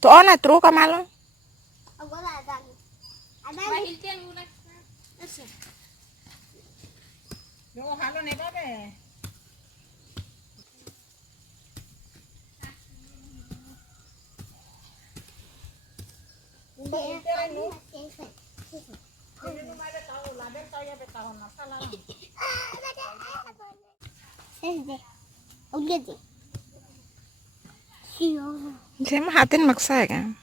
Tuh na truk kamalo. Saya mah hatin maksa kan.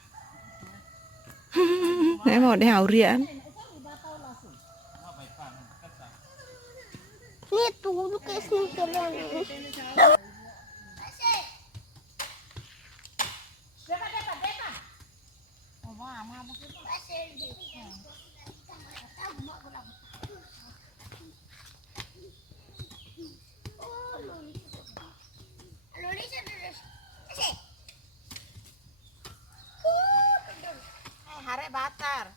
Saya mau deh aurian. Ini tuh kayak sneaker ini. Hare batar.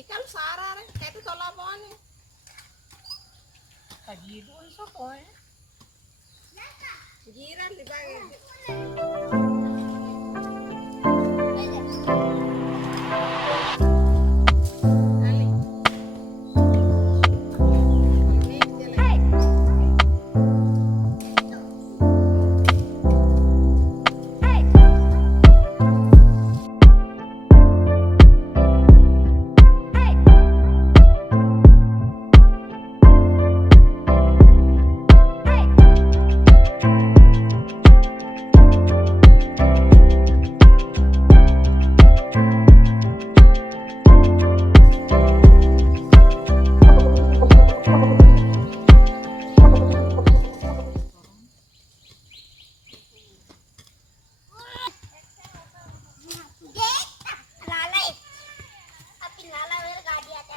Ikan sarah kayak itu tolak pohon. Pagi itu iso poe. Jiran di bawah.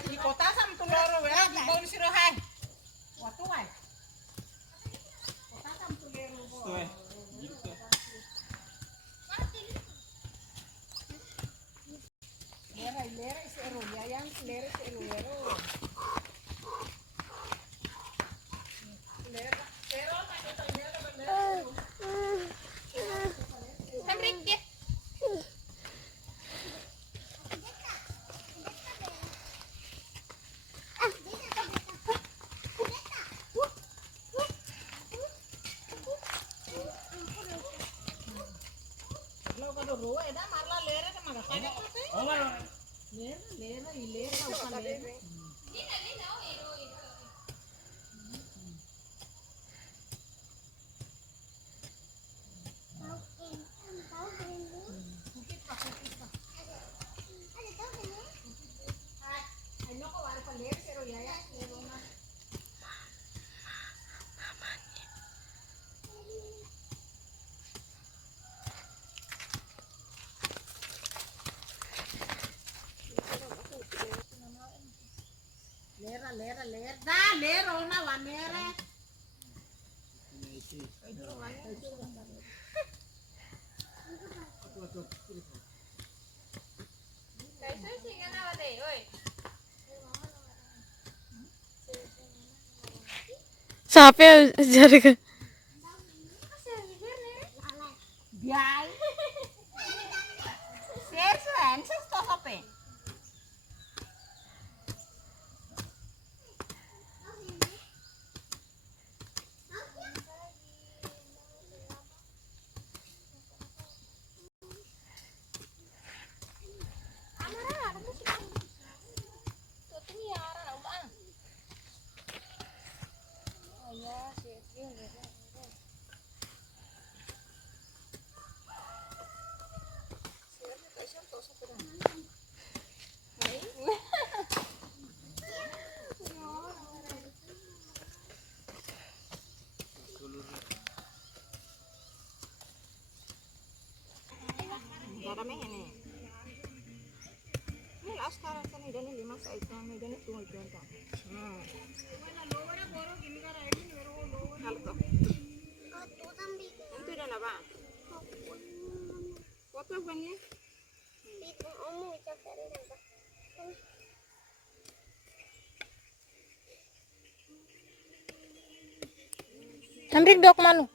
Di kota sam tuloro ya, di bawah siro hai. Waktu hai. Kota sam tuloro. Tuh. Lera sero ya yang lera sero. Lera sero itu lera bener. Sampai ke. Lera ona wanere. Sampai jarak. Biar. Sesuatu sesuatu apa? Amrik dok malu.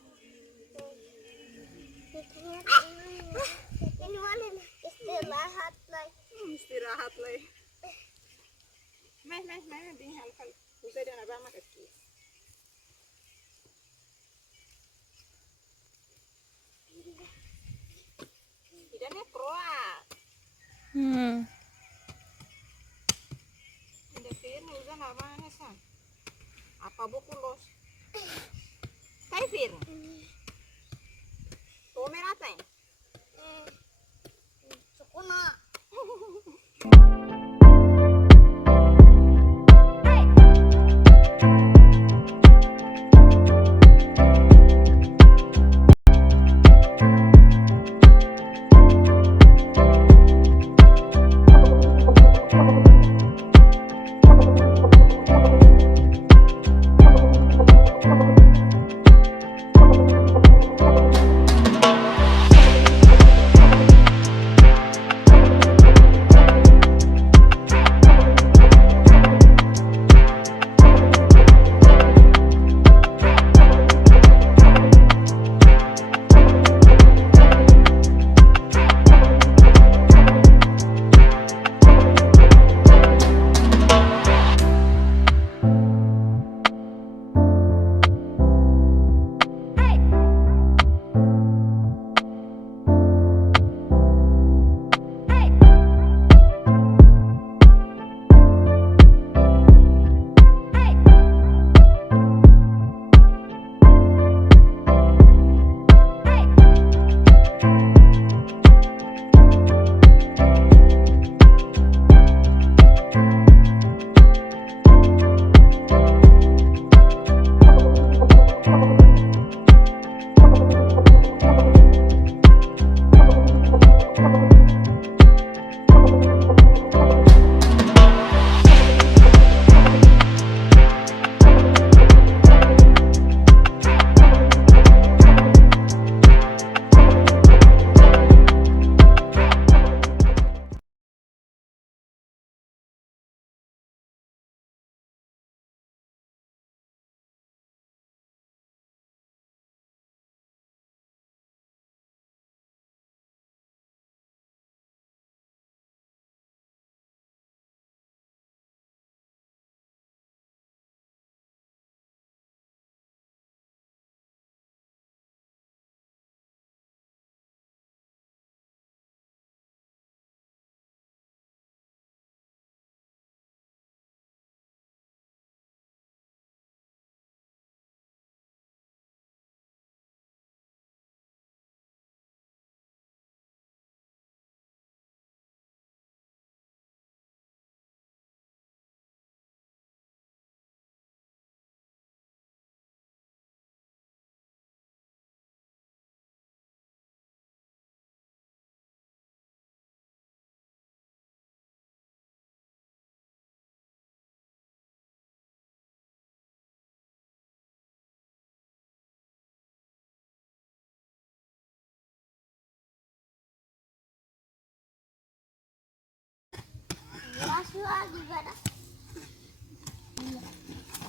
Ini wali istirahat lagi. Istirahat leh. Meh ding hal. Usai dah naba mak kaki. Tidak ni proa. Tidak fir ni usah naba ni sa. Apa buku los? Kai fir. To mera tai. Sukuna.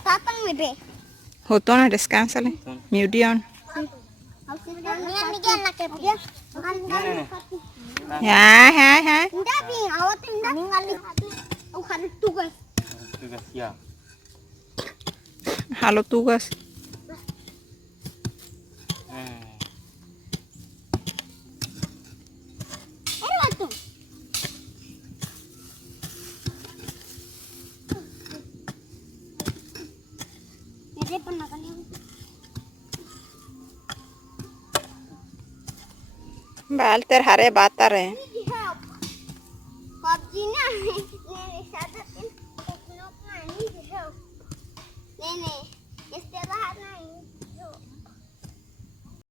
Kapan mebe? Hoto na descansa le. Mudion. Ya. Tidak bi, awak tidak ningali. Aku harus tugas. Tugas ya. Halo tugas. Tu. Ini pernah kali. बाल तेरे हरे बात रहे PUBG ना मेरे साथ